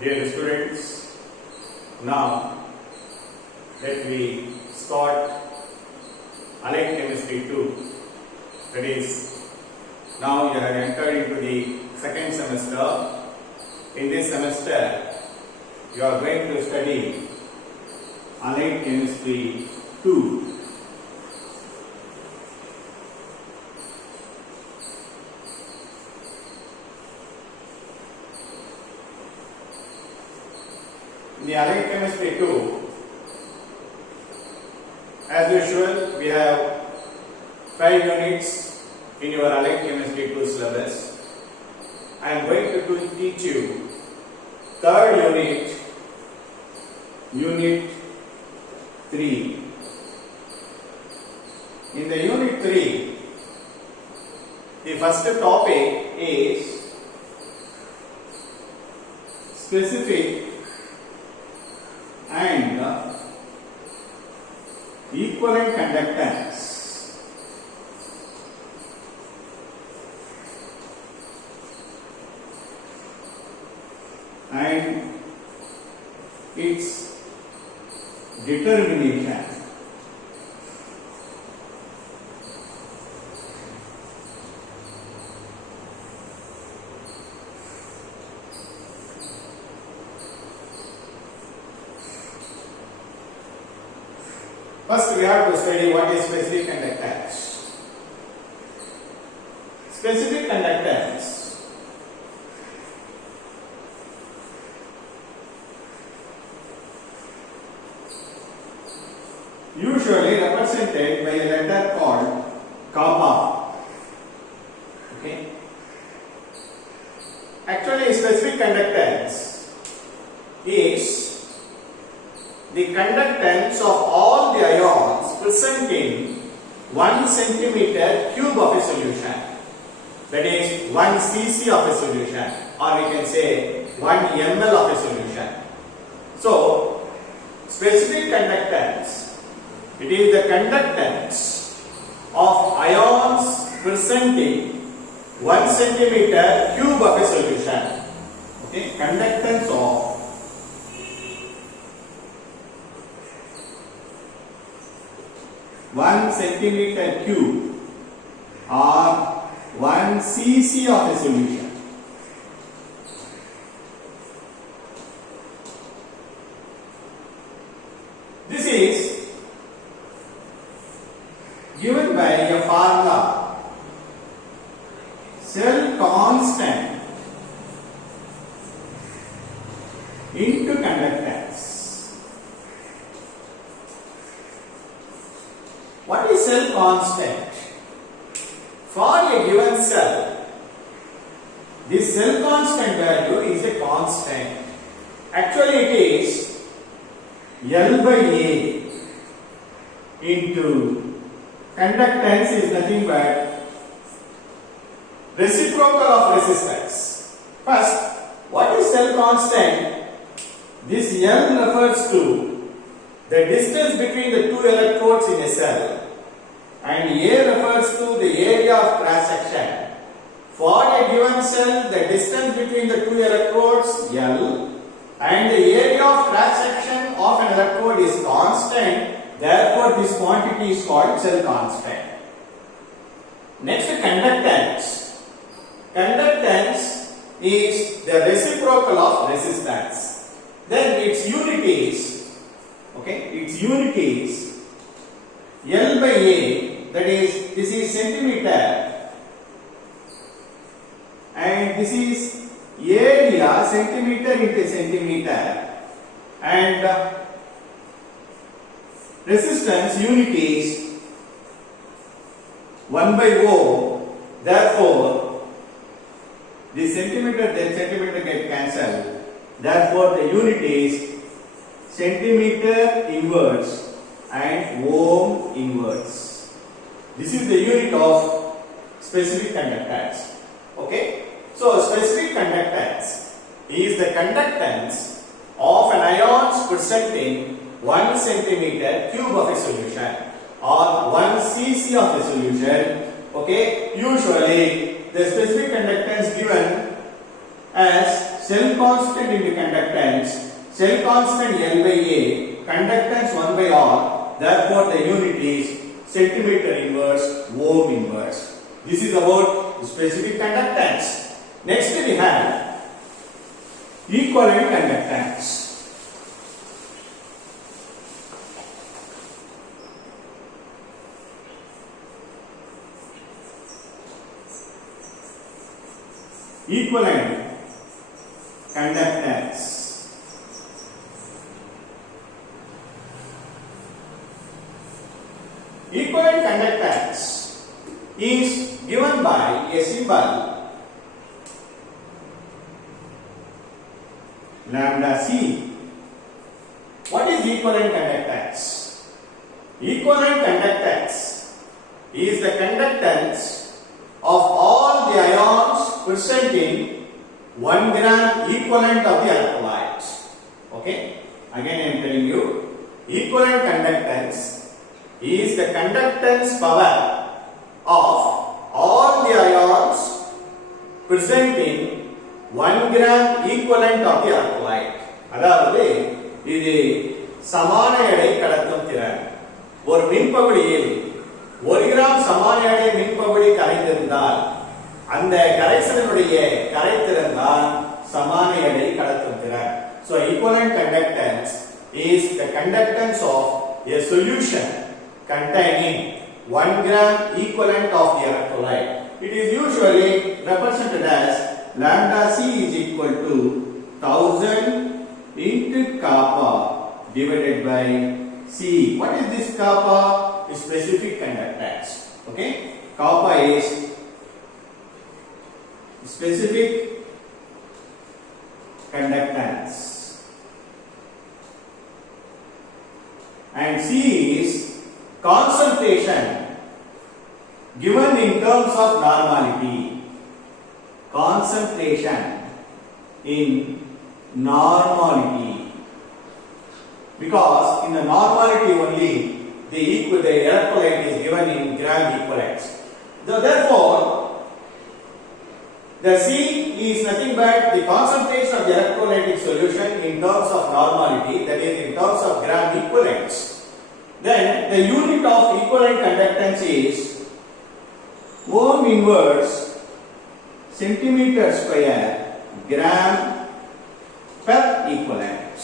Dear students, now let me start Allied Chemistry 2. That is, now you have entered into the second semester. In this semester, you are going to study Allied Chemistry 2. In the Allied Chemistry 2, as usual, we have 5 units in your Allied Chemistry 2 syllabus. I am going to teach you third unit, Unit 3. In the Unit 3, the first topic is specific and equivalent conductance. And its determination. First, we have to study what is specific conductance. Specific conductance usually represented by a letter called kappa. Okay. Actually, specific conductance is the conductance of all the ions present in 1 centimeter cube of a solution. That is 1 cc of a solution, or we can say 1 ml of a solution. So, specific conductance, it is the conductance of ions present in 1 centimeter cube of a solution. Okay, conductance of 1 centimeter cube or 1 cc of a solution. This is given by a formula, cell constant into conductance. What is cell constant? For a given cell, this cell constant value is a constant. Actually, it is L by A into conductance is nothing but reciprocal of resistance. First, what is cell constant? This L refers to the distance between the two electrodes in a cell, and A refers to the area of cross section. For a given cell, the distance between the two electrodes L and the area of cross section of an electrode is constant. Therefore, this quantity is called cell constant. Next, conductance. Conductance is the reciprocal of resistance. Then its unit is, L by A, that is, this is centimeter, and this is area, centimeter into centimeter, and resistance unit is 1 by O. Therefore, the centimeter get cancelled. Therefore, the unit is centimeter inverse and ohm inverse. This is the unit of specific conductance. Okay. So, specific conductance is the conductance of an ions present in 1 centimeter cube of a solution or 1 cc of a solution. Okay. Usually, the specific conductance given as cell constant into conductance, cell constant L by A, conductance 1 by R, therefore the unit is centimeter inverse, ohm inverse. This is about specific conductance. Next we have equivalent conductance. Equivalent conductance. Equivalent conductance is given by a symbol lambda C. What is equivalent conductance? Equivalent conductance is the conductance of all the ions present in 1 gram equivalent of the electrolyte. Okay? Again I am telling you, equivalent conductance is the conductance power of all the ions present in 1 gram equivalent of the electrolyte. அதாவது இது சமான எடை கடத்தும் திறன். ஒரு மின்பகுளியில் 1 gram சமான எடை மின்பகுளி கரைந்திருந்தால் அந்த கரைசலினுடைய கரைதிறன் தான் சமான எடை கடத்தும் திறன். So equivalent conductance is the conductance of a solution containing 1 gram equivalent of the electrolyte. It is usually represented as lambda C is equal to 1000 into kappa divided by C. What is this kappa? Is specific conductance. Okay? Kappa is specific conductance and C is concentration given in terms of normality. Concentration in normality, because in the normality only the electrolyte is given in gram equivalents. Therefore the C is nothing but the concentration of the electrolytic solution in terms of normality, that is in terms of gram equivalents. Then the unit of equivalent conductance is ohm inverse centimeter square gram per equivalent.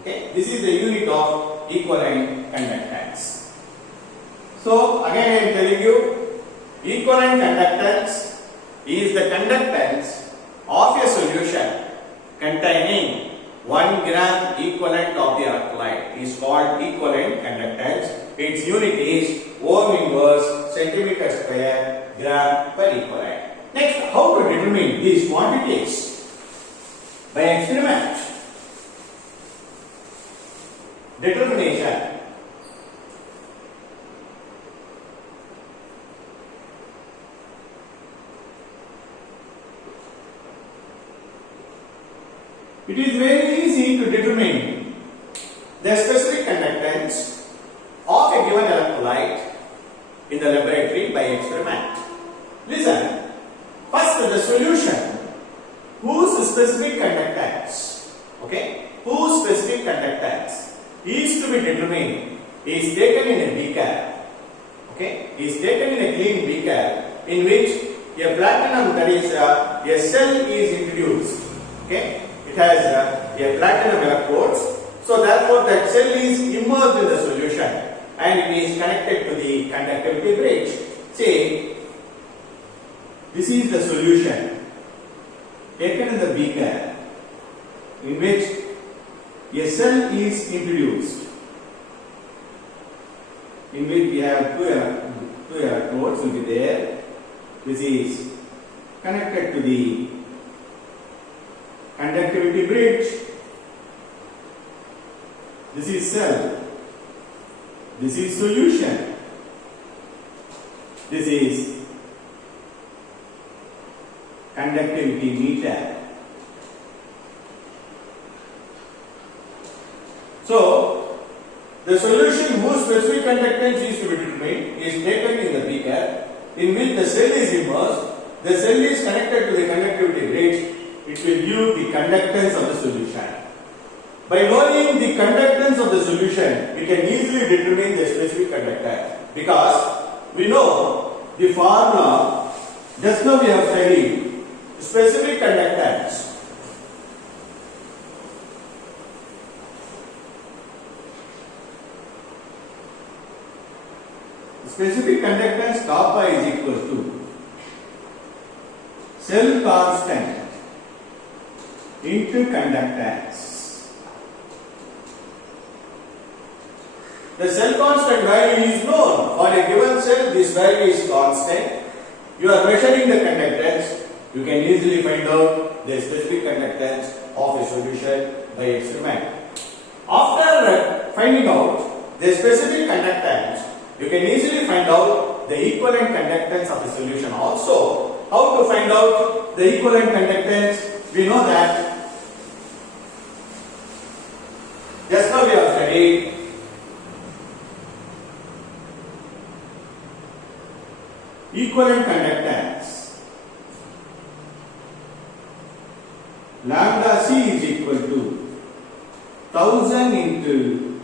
Okay, this is the unit of equivalent conductance. So again I am telling you, equivalent conductance is the conductance of a solution containing 1 gram equivalent of the electrolyte is called equivalent conductance. Its unit is ohm inverse centimeter square gram per equivalent. Next, how to determine these quantities? By experiment. Determination. It is very easy to determine the specific conductance of a given electrolyte in the laboratory by experiment. Listen, first the solution whose specific conductance, okay, whose specific conductance is to be determined is taken in a beaker, okay, is taken in a clean beaker in which a platinum, that is a cell is introduced, okay. It has a platinum electrodes, so therefore that cell is immersed in the solution and it is connected to the conductivity bridge. Say, this is the solution taken in the beaker in which a cell is introduced, in which we have two electrodes will be there. This is connected to the conductivity bridge. This is cell. This is solution. This is conductivity meter. So, the solution whose specific conductance is to be determined is taken in the beaker in which the cell is immersed. The cell is connected to the conductivity bridge it will give the conductance of the solution. By knowing the conductance of the solution, we can easily determine the specific conductance because we know the formula. Just now we have studied specific conductance. Specific conductance kappa is equal to cell constant into conductance. The cell constant value is known. For a given cell, this value is constant. You are measuring the conductance. You can easily find out the specific conductance of a solution by experiment. After finding out the specific conductance, you can easily find out the equivalent conductance of the solution also. How to find out the equivalent conductance? We know that just now we have studied equivalent conductance. Lambda C is equal to 1000 into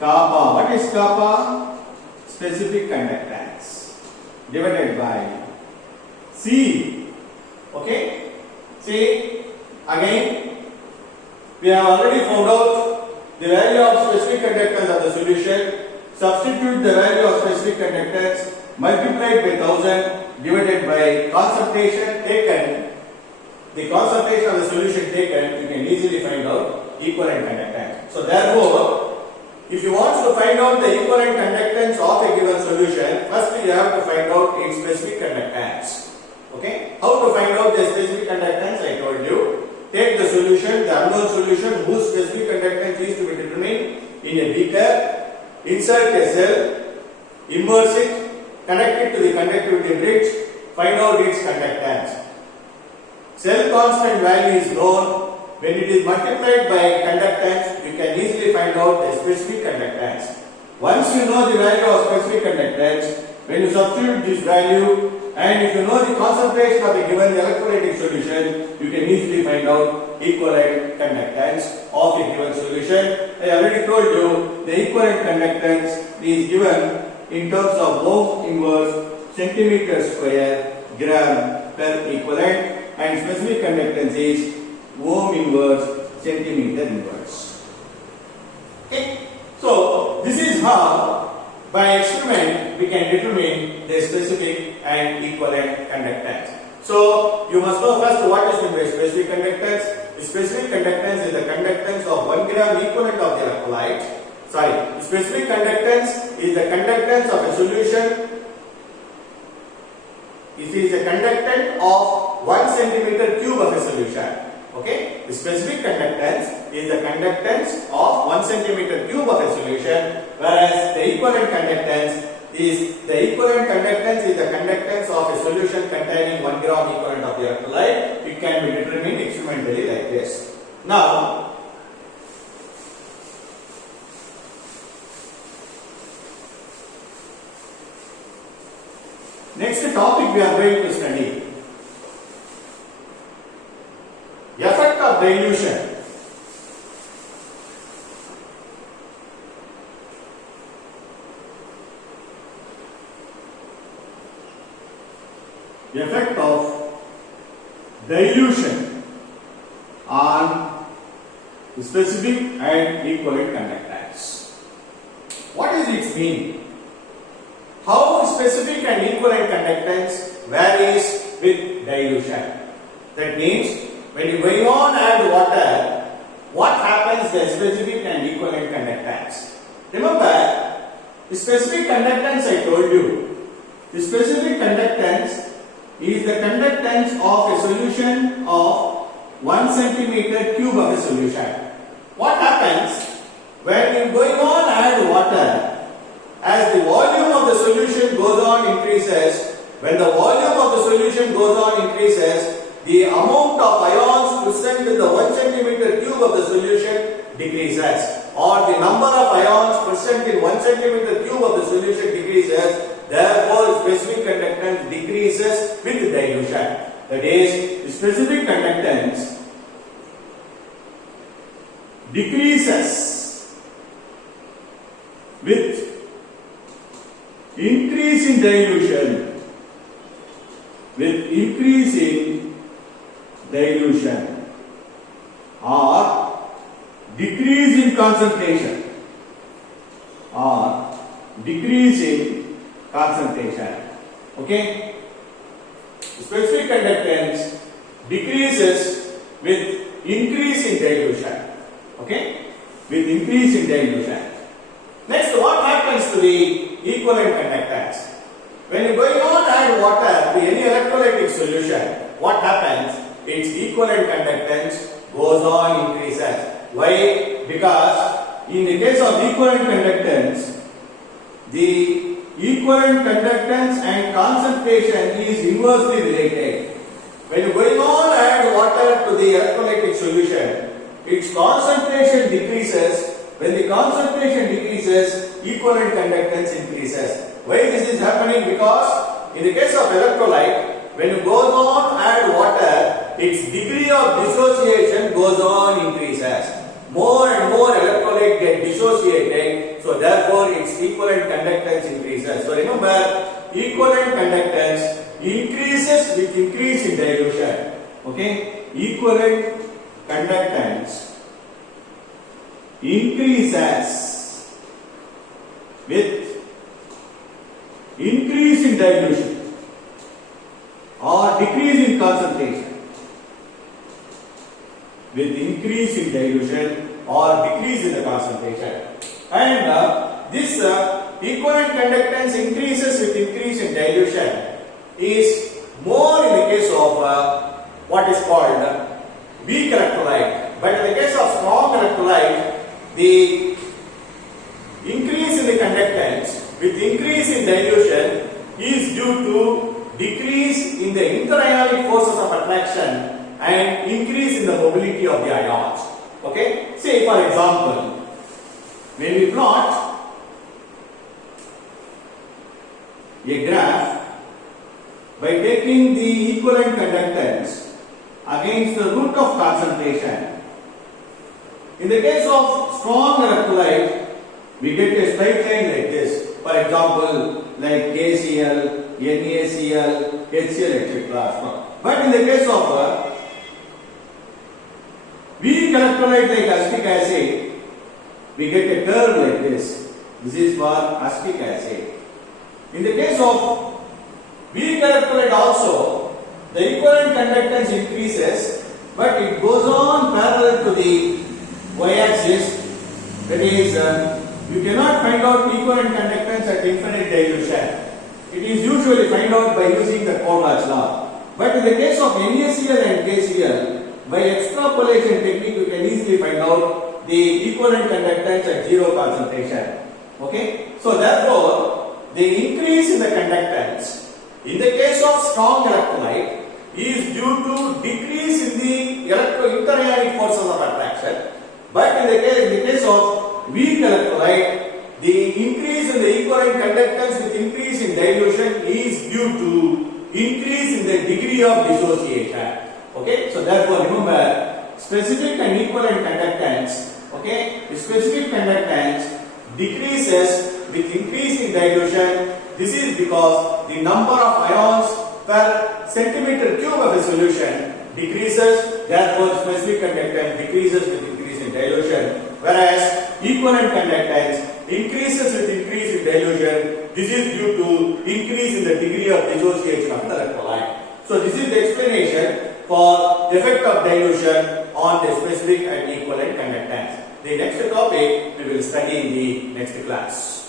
kappa. What is kappa? Specific conductance divided by C. Okay? See, again, we have already found out the value of specific conductance of the solution. Substitute the value of specific conductance multiplied by 1000 divided by concentration taken. The concentration of the solution taken, you can easily find out equivalent conductance. So therefore, if you want to find out the equivalent conductance of a given solution, first you have to find out its specific conductance. Okay? How to find out the specific conductance? I told you. Take the solution, the unknown solution whose specific conductance is to be determined in a beaker, insert a cell, immerse it, connect it to the conductivity bridge, find out its conductance. Cell constant value is known. When it is multiplied by conductance, you can easily find out the specific conductance. Once you know the value of specific conductance, when you substitute this value and if you know the concentration of a given electrolytic solution, you can easily find out equivalent conductance of a given solution. I already told you the equivalent conductance is given in terms of ohm inverse centimeter square gram per equivalent and specific conductance is ohm inverse centimeter inverse. Okay, so this is how by experiment we can determine the specific and equivalent conductance. So you must know first what is the specific conductance. The specific conductance is the conductance of 1 gram equivalent of the electrolyte. The specific conductance is the conductance of a solution. It is a conductant of 1 centimeter cube of a solution. Okay, the specific conductance is the conductance of 1 centimeter cube of a solution, whereas the equivalent conductance is the conductance of a solution containing 1 gram equivalent of the electrolyte. It can be determined experimentally like this. Now, next topic we are going to study. Effect of dilution. Effect of dilution on specific and equivalent conductance. What is its meaning? How specific and equivalent conductance varies with dilution. That means when you going on add water, what happens the specific and equivalent conductance? Remember, the specific conductance I told you. The specific conductance is the conductance of a solution of 1 centimeter cube of a solution. What happens when you going on add water? As the volume of the solution goes on increases, when the volume of the solution goes on increases, the amount of ions present in the 1 centimeter cube of the solution decreases, or the number of ions present in 1 centimeter cube of the solution decreases. Therefore, specific conductance decreases with dilution. That is, the specific conductance decreases with increase in dilution, with increase in dilution, or decrease in concentration, or decrease in concentration. Okay? The specific conductance decreases with increase in dilution. Okay? With increase in dilution. Next, what happens to the equivalent conductance? When you going on add water to any electrolytic solution, what happens? Its equivalent conductance goes on increases. Why? Because in the case of equivalent conductance, the equivalent conductance and concentration is inversely related. When you going on add water to the electrolytic solution, its concentration decreases. When the concentration decreases, equivalent conductance increases. Why this is happening? Because in the case of electrolyte, when you go on add water, its degree of dissociation goes on increases. More and more electrolyte get dissociated, so therefore its equivalent conductance increases. So remember, equivalent conductance increases with increase in dilution. Okay? Equivalent conductance increases with increase in dilution or decrease in concentration, with increase in dilution or decrease in the concentration. And this equivalent conductance increases with increase in dilution is more in the case of what is called weak electrolyte. But in the case of strong electrolyte, the increase in the conductance with increase in dilution is due to decrease in the interionic forces of attraction and increase in the mobility of the ions. Okay? Say for example, when we plot a graph by taking the equivalent conductance against the root of concentration. In the case of strong electrolyte, we get a straight line like this. For example, like KCl, NaCl, HCl, etc. But in the case of weak electrolyte like acetic acid, we get a curve like this. This is for acetic acid. In the case of weak electrolyte also, the equivalent conductance increases, but it goes on parallel to the y-axis. That is, you cannot find out equivalent conductance at infinite dilution. It is usually find out by using the Coleridge law. But in the case of NaCl and KCl, by extrapolation technique, you can easily find out the equivalent conductance at zero concentration. Okay? So therefore, the increase in the conductance in the case of strong electrolyte is due to decrease in the interionic forces of attraction. But in the case of weak electrolyte, the increase in the equivalent conductance with increase in dilution is due to increase in the degree of dissociation. Okay, so therefore remember, specific and equivalent conductance. Okay, the specific conductance decreases with increase in dilution. This is because the number of ions per centimeter cube of a solution decreases. Therefore, specific conductance decreases with increase in dilution, whereas equivalent conductance increases with increase in dilution. This is due to increase in the degree of dissociation of the electrolyte. So this is the explanation for the effect of dilution on the specific and equivalent conductance. The next topic we will study in the next class.